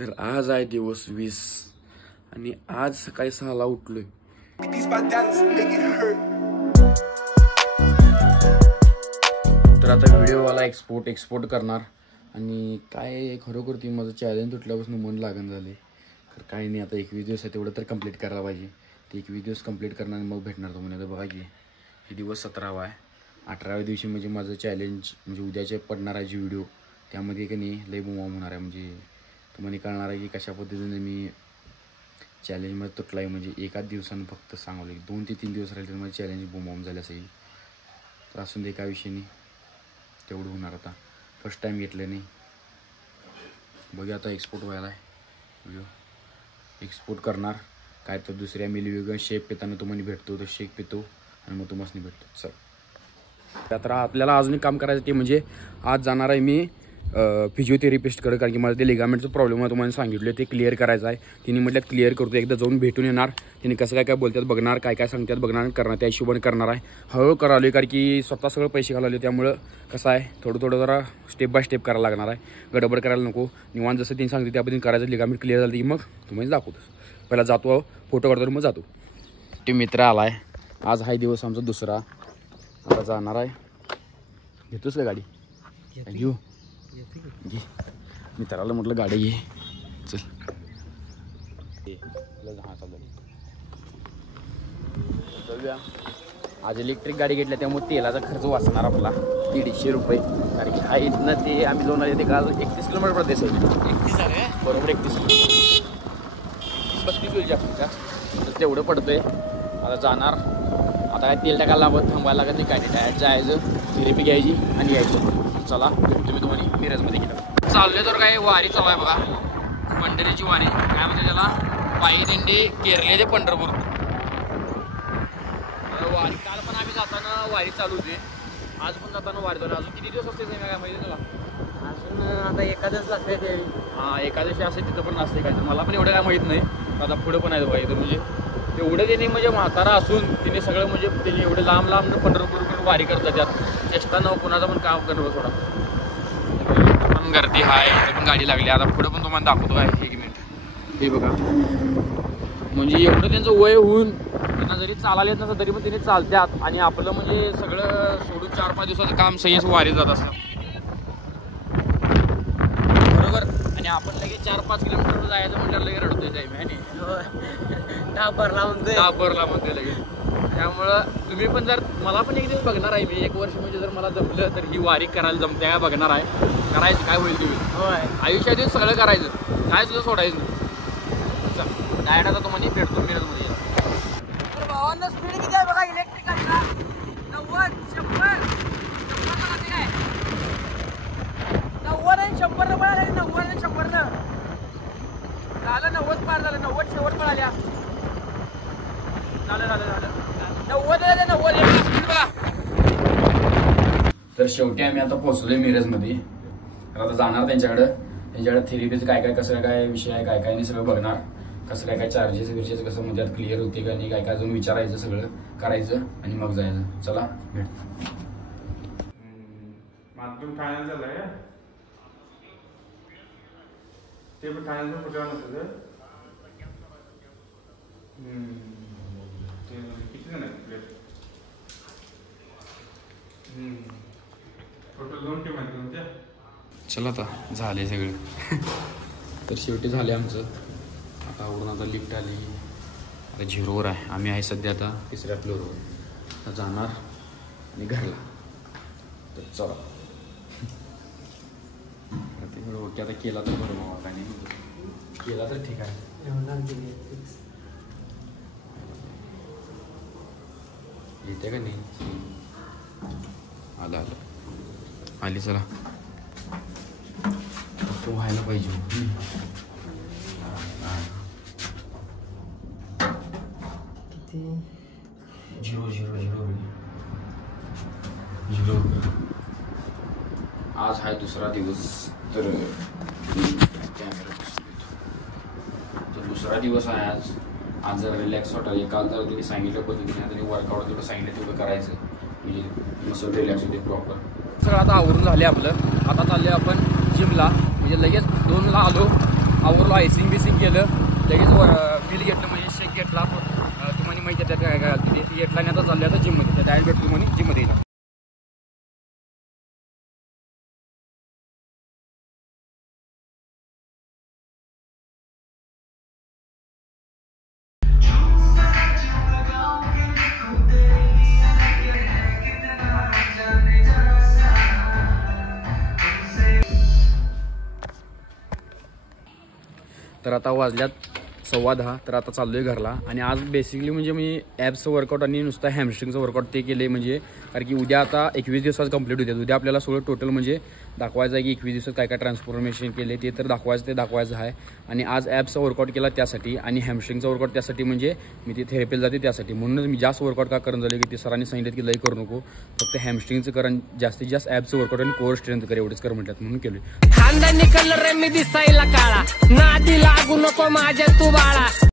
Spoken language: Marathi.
तर आज आहे दिवस 20 आणि आज सकाळी 6ला उठलोय. तर आता व्हिडिओवाला एक्सपोर्ट करणार आणि काय खरोखर ती माझं चॅलेंज तुटल्यापासून मन लागण झाले. तर काही नाही, आता 21 दिवस आहे तेवढं तर कंप्लीट करायला पाहिजे. ते 21 दिवस कंप्लीट करणार आणि मग भेटणार तुम्हाला. बघा की हे दिवस 17वा आहे. 18व्या दिवशी म्हणजे माझं चॅलेंज म्हणजे उद्याचे पडणार आहे जी व्हिडिओ, त्यामध्ये की नाही लई बुमाम होणार आहे. म्हणजे तुम्हाला कळणार आहे की कशा पद्धतीने मी चॅलेंजमध्ये तुटला आहे. म्हणजे एकाच दिवसानं फक्त सांगवलं की 2 ते 3 दिवस राहिले तर माझी चॅलेंज बुमाम झाली असेल. तर असून एका विषयाने तेवढं होणार. आता फर्स्ट टाईम घेतलं नाही. बघूया आता एक्सपोर्ट व्हायला आहे व्हिडिओ. एक्सपोर्ट करणार काय तर दुसऱ्या मिलीवेगन शेक पिताना तुम्हाला भेटतो तर शेक पितो आणि मग तुम्हाला भेटतो. चल तर आपल्याला अजून एक काम करायचं ते म्हणजे आज जाणार आहे मी फिजिओथेरपिस्टकडे, कारण की मला ते लिगामेंटचं प्रॉब्लेम आहे तुम्हाला सांगितलं ते क्लिअर करायचं आहे. तिने म्हटलं क्लिअर करतो, एकदा जाऊन भेटून येणार. तिने कसं काय बोलतात बघणार, काय सांगतात बघणार, करणार त्या हिशोबाने करणार आहे. हळूहळू करावं कारण की स्वतः सगळं पैसे घालवले, त्यामुळं कसं आहे थोडं जरा स्टेप बाय स्टेप करायला लागणार आहे. गडबड करायला नको, निवांत जसं तिने सांगते त्या पद्धतीने करायचं. लिगामेंट क्लिअर झालं की मग तुम्हाला दाखवतो. पहिला जातो फोटो काढतो मग जातो. ते मित्र आला आहे आज, हा दिवस आमचा दुसरा. आता जाणार आहे. घेतोस का गाडी? घेऊ घे. मित्राला म्हटलं गाडी घे. चल हां चालूया. आज इलेक्ट्रिक गाडी घेतल्या त्यामुळे तेलाचा खर्च वाचणार आपला 150 रुपये. कारण की हा इथनं ते आम्ही जाऊन आले ते काल 31 किलोमीटर प्रदेश आहे. 31 आहे बरोबर, 31 32 होईल जास्त तर तेवढं पडतंय. आता जाणार. आता काय तेल टाकायला थांबायला लागत नाही, काय नाही. डायरेक्ट जायचं, थेरपी घ्यायची आणि यायचं. चला तुम्ही दोन्ही मिरजमध्ये गेलो. चालले तर काय वारी चालू आहे बघा, पंढरीची वारी. काय म्हणते त्याला, पायी दिंडी केरले ते पंढरपूर वारी. काल पण आम्ही जाताना वारी चालू होती, आज पण जाताना वारी चालू. अजून किती दिवस असते काय माहिती तुला? अजून आता एकादश लागते ते. हां एकादशी असते तिथं पण असते काय, मला पण एवढं काय माहीत नाही. आता पुढं पण आहे पाहिजे म्हणजे एवढं त्याने म्हणजे म्हातारा असून तिने सगळं म्हणजे त्याने एवढे लांब पंढरपूर वारी करतात. त्यात चेष्टा न कुणाचं पण काम करणं थोडा पण गर्दी आहे. पण गाडी लागली. आता पुढं पण तुम्हाला दाखवतो काय, 1 मिनिट. हे बघा म्हणजे एवढं त्यांचं वय होऊन त्यांना जरी चालायला येत नसतं तरी पण तिने चालतात आणि आपलं म्हणजे सगळं सोडून 4-5 दिवसाचं काम सह्यच वारी जात असतं बरोबर. आणि आपण लगेच 4-5 किलोमीटर जायचं म्हटलं लगेच रडतोय जाईल आणि टापरला म्हणतोय लगेच. त्यामुळं तुम्ही पण जर, मला पण एक दिवस बघणार आहे मी, 1 वर्ष म्हणजे जर मला जमलं तर ही वारी करायला जमते काय बघणार आहे. करायचं काय होईल तुम्ही आयुष्यात सगळं करायचं, काय सुद्धा सोडायचं नाही. डायरेक्ट आता तुम्हाला भेटतो मिरजमध्ये. स्पीड किती आहे बघा इलेक्ट्रिक गाडीला, 90 100 काय 90 आणि 100 पळाल्या. 90 आणि 100 झालं 90 पार झालं. 90 शेवट पळाल्या. झालं 90 स्पीड बघा. तर शेवटी आम्ही आता पोहोचलोय मिरजमध्ये. तर आता जाणार त्यांच्याकडे थेरपीचं काय कसं काय विषय आहे, काय नाही सगळं बघणार. कसं काय चार्जेस कसं म्हणजे क्लिअर होते का नाही, काय अजून विचारायचं, सगळं करायचं आणि मग जायचं. चला भेट. फायनल झालंय ते पण फायनल पण कुठे नसतं. किती जण आहेत प्लेट? टोटल 2 टीम आहेत तुमच्या. चला आता झाले सगळे. तर शेवटी झाले आमचं. आता आवडून आता लिफ्ट आली. आता 0वर आहे आम्ही, आहे सध्या आता 3ऱ्या फ्लोअरवर. आता जाणार आणि घरला. तर चला ते ओके. आता केला तर बरं बाबा, काय नाही केला तर ठीक आहे. येते का नाही? आलं आली. चला तो व्हायला पाहिजे. झिरो. आज आहे दुसरा दिवस. तर दुसरा दिवस आहे आज जरा रिलॅक्स वाटायला. काल जर तिने सांगितलं पद्धतीने त्यांनी वर्कआउट तेवढं सांगितलं तेवढं करायचं म्हणजे मसल रिलॅक्स होते प्रॉपर. सगळं आता आवरून झाले आपलं. आता चालले आपण जिमला. म्हणजे लगेच 2ला आलो आवरलो, आयसिंग बिसिंग केलं, लगेच बिल घेतलं म्हणजे शेक घेतला. तुम्हाला माहिती आहे त्यात काय काय घालते ते घेतला आणि आता चाललं आता जिममध्ये. त्या डायरेक्ट भेटतो म्हणे जिममध्ये येईल. तर आता वाजल्यात 10:15. तर आता चाललोय घरला. आणि आज बेसिकली म्हणजे मी ॲप्सचं वर्कआउट आणि नुसतं हॅमस्ट्रिंगचं वर्कआउट ते केले, म्हणजे कारण की उद्या आता 21 दिवसात कंप्लीट होते. उद्या आपल्याला सगळं टोटल म्हणजे दाखवायचं आहे की 21 दिवसात काय काय ट्रान्सफॉर्मेशन केले ते तर दाखवायचं आहे. आणि आज ॲप्सचा वर्कआउट केला त्यासाठी आणि हॅमस्ट्रिंगचा वर्कआउट त्यासाठी, म्हणजे मी ते थेरपीला जाते त्यासाठी. म्हणूनच मी जास्त वर्कआउट का करून झालं की ते सरांनी सांगितलं की लई करू नको, फक्त हॅमस्ट्रिंगचं कर, जास्तीत जास्त ॲप्सचं वर्कआउट आणि कोर स्ट्रेंथ कर, एवढंच कर म्हटलं म्हणून केलं. खानदानी कलर मी दिसायला काळा, नादी लागू नको माझ्या तू बाळा.